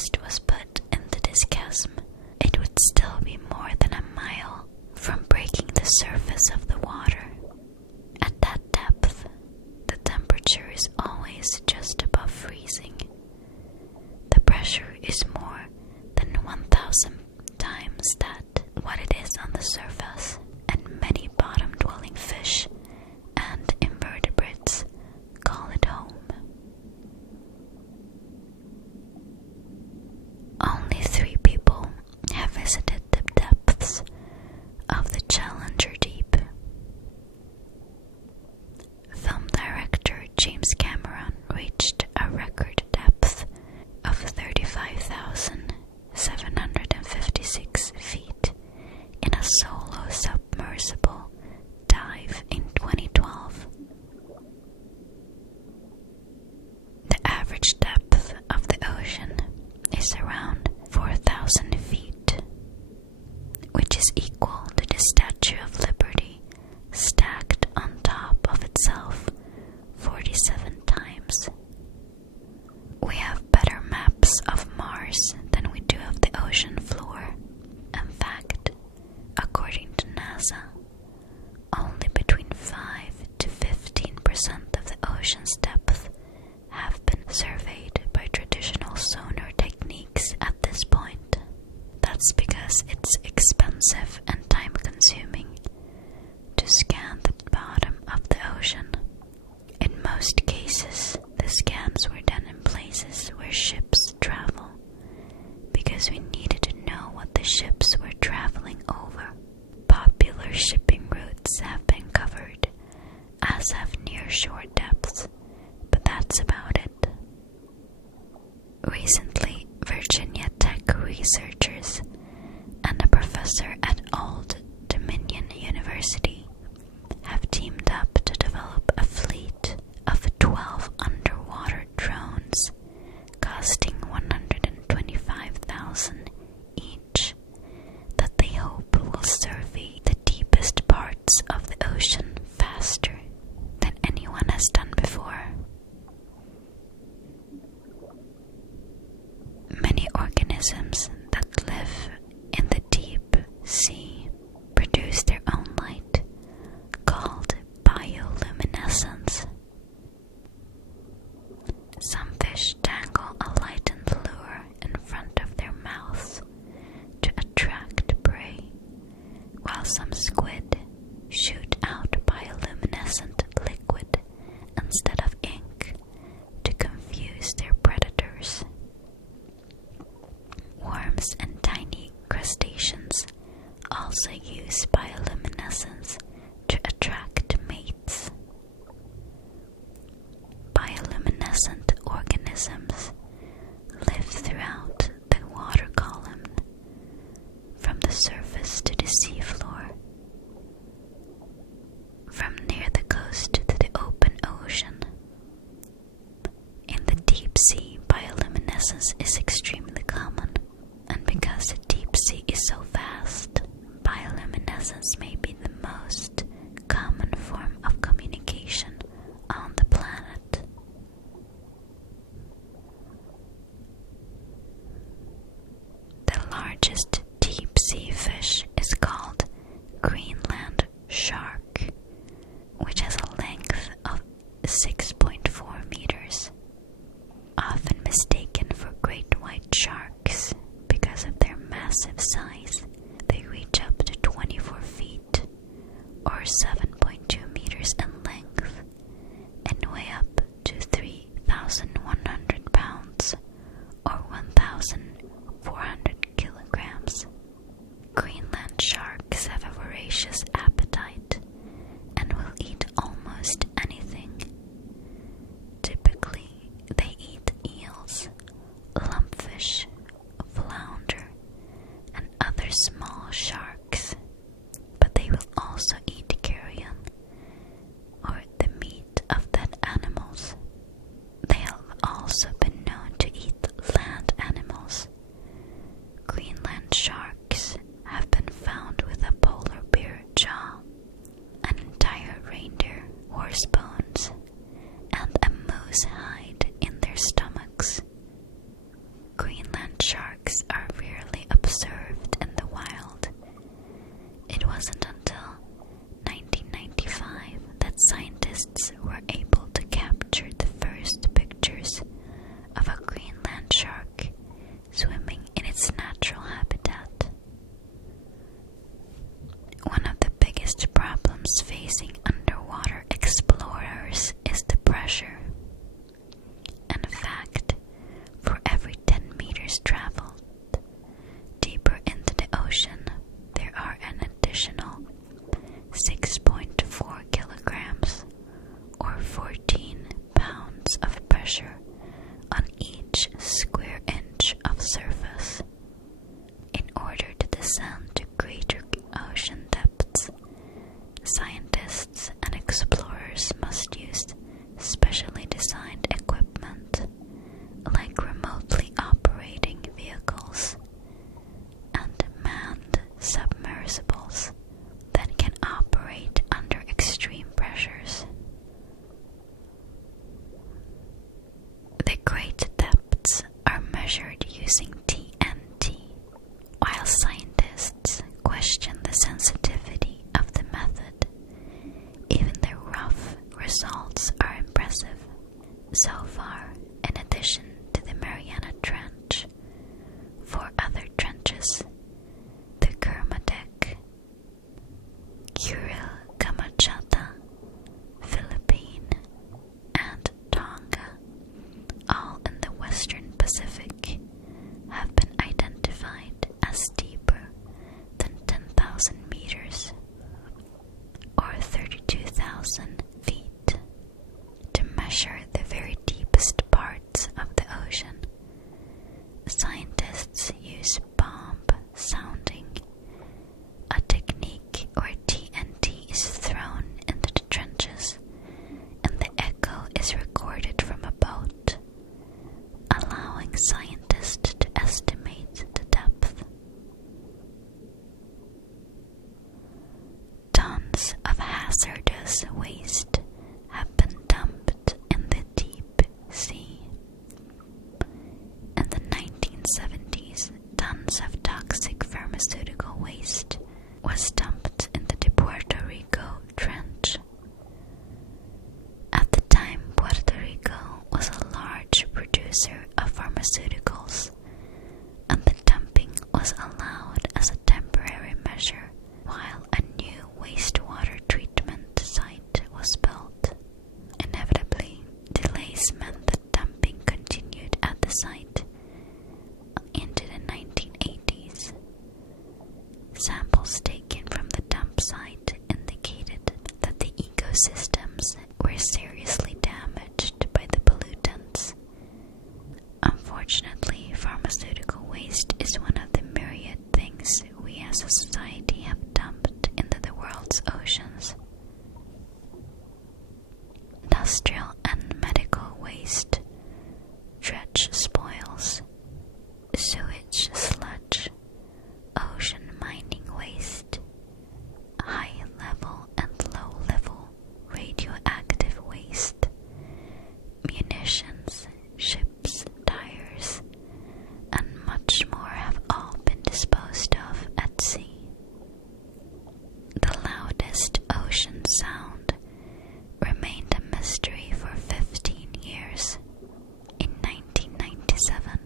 scientist was put into this chasm, it would still be more than a mile from breaking the surface of the water. At that depth, the temperature is always just above freezing. The pressure is more than 1,000 times that what it is on the surface, and many bottom-dwelling fish and invertebrates call it home. Only 3 people have visited the depths of the Challenger Deep. Film director James Cameron reached a record depth of 35,756 feet in a solo submersible dive in 2012. The average depth of the ocean is around 4,000 feet, which is equal to the Statue of Liberty stacked on top of itself 47 times. We have better maps of Mars than we do of the ocean floor. In fact, according to NASA, only between 5 to 15% of the ocean's depth have been surveyed by traditional sonar techniques at this point. That's because it's expensive and time-consuming to scan the bottom of the ocean. In most cases, the scans were done in places where ships travel, because we needed to know what the ships were traveling over. Popular shipping routes have been covered, as have near-shore depths, but that's about it. Recently, Virginia Tech researchers and a professor at Old Dominion University have teamed up to develop a fleet of 12 underwater drones costing $125,000 each that they hope will survey the deepest parts of the ocean faster than anyone has done before. Many organisms that live in the deep sea produce their own light, called bioluminescence. Some fish dangle a lightened lure in front of their mouths to attract prey, while some squid shoot out bioluminescent liquid instead of ink to confuse their predators. Worms and tiny crustaceans also use bioluminescence to attract mates. Bioluminescent organisms live throughout the water column, from the surface to the seafloor, from near the coast to the open ocean. In the deep sea, bioluminescence is extremely common, and because the deep sea is so vast, bioluminescence may be the most common form of communication on the planet. The largest deep sea fish is called Greenland shark, which has a length of 6.4 meters. Often mistaken for great white sharks because of their massive size, they reach up to 24 feet or 7.2 meters in length and weigh up to 3,100 pounds or 1,400 kilograms. Greenland sharks have a voracious appetite and will eat almost anything. Typically, they eat eels, lumpfish, flounder, and other small sharks, but they will also eat carrion, or the meat of dead animals. They have also been known to eat land animals. Greenland sharks have been found with a polar bear jaw, an entire reindeer horse bones, and a moose hide in their stomachs. Greenland descent to greater ocean depths, scientists and explorers must use specially designed equipment like remotely operating vehicles and manned submersibles that can operate under extreme pressures. The great depths are measured using TNT, while scientists question the sensitivity of the method. Even the rough results are impressive. So far, in addition to the Mariana Trench, 4 other trenches, the Kermadec, Kuril Kamachata, Philippine, and Tonga, all in the western Pacific, have been identified as deeper than 10,000 meters, or 32,000 feet. To measure the very deepest parts of the ocean, scientists use bomb sounding, a technique where TNT is thrown into the trenches and the echo is recorded from a boat, allowing scientists to estimate the depth. Tons of hazardous waste have been dumped in the deep sea. In the 1970s, tons of toxic pharmaceutical waste was dumped into the Puerto Rico Trench. At the time, Puerto Rico was a large producer of pharmaceuticals, and the dumping was allowed as a temporary measure while a new wastewater treatment site was built. Inevitably, delays meant that dumping continued at the site into the 1980s. Samples taken from the dump site indicated that the ecosystems were seriously damaged by the pollutants. Unfortunately, pharmaceutical waste is one of the myriad things we as a society have dumped into the world's oceans. Industrial and medical waste, dredge spoils, sewage sludge, ocean mining waste, high-level and low-level radioactive waste, munitions, ships, tires, and much more have all been disposed of at sea. The loudest ocean sound remained a mystery for 15 years. In 1997,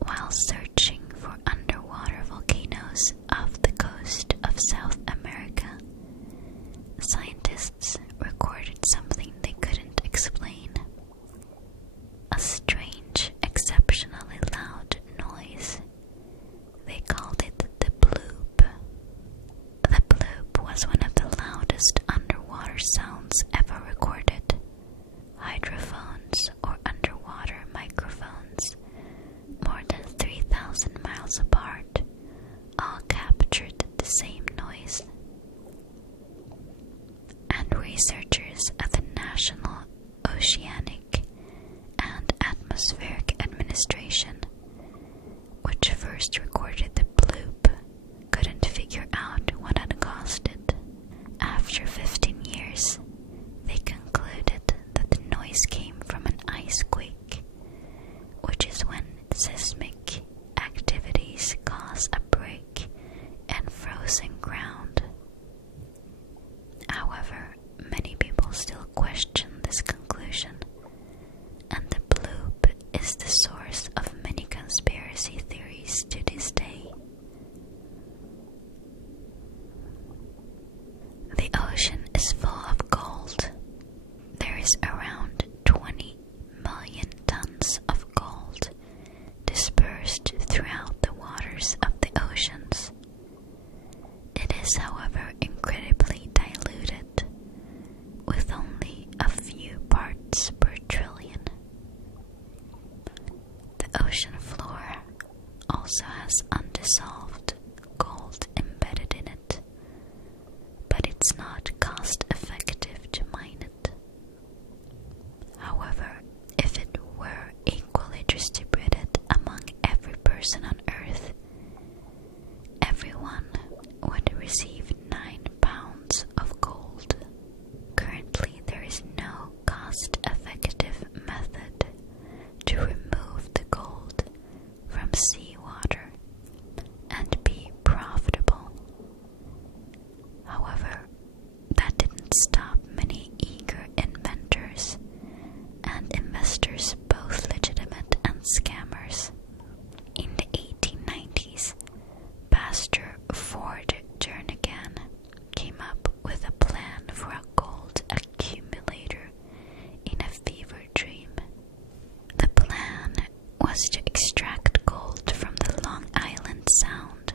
while searching for underwater volcanoes off the coast of South America, scientists recorded something they couldn't explain. A strange, exceptionally loud noise. They called it the bloop. The bloop was one of the loudest underwater sounds ever recorded. Hydrophones, or underwater microphones, more than 3,000 miles apart, all captured the same noise. And researchers at the National Oceanic and Atmospheric Administration, which first recorded the bloop, couldn't figure out what had caused it. After 15 years, they concluded that the noise came from an ice quake, which is when seismic activities cause a break in frozen ground. However, many people still question this conclusion, and the bloop is the source of many conspiracy theories to this day. The ocean is full of gold. There is around 20 million tons of gold dispersed throughout the waters of the oceans. It is, however, incredibly diluted, with only a few parts per trillion. The ocean floor also has undissolved it's not cost effective to mine it. However, if it were equally distributed among every person on Earth, everyone would receive 9 pounds of gold. Currently, there is no cost-effective method to remove the gold from seawater and be profitable. However, that didn't stop many eager inventors and investors, both legitimate and scammers. In the 1890s, Pastor Ford Jernigan came up with a plan for a gold accumulator in a fever dream. The plan was to extract gold from the Long Island Sound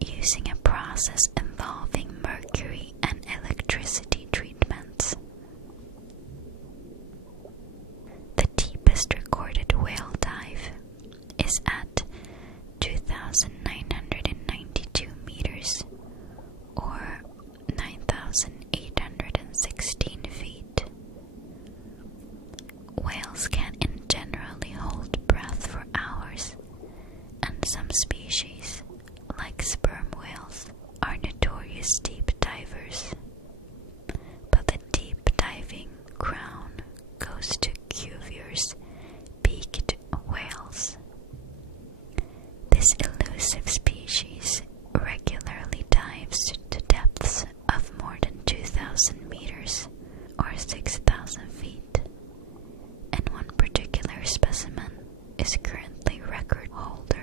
using a process involving mercury and electricity treatments. The deepest recorded whale dive is at 2,992 meters, or 9,816 feet. Whales can generally hold breath for hours, and some species, like sperm whales, are notorious deep divers. But the deep diving crown goes to Cuvier's beaked whales. This elusive species regularly dives to depths of more than 2,000 meters, or 6,000 feet, and one particular specimen is currently record holder.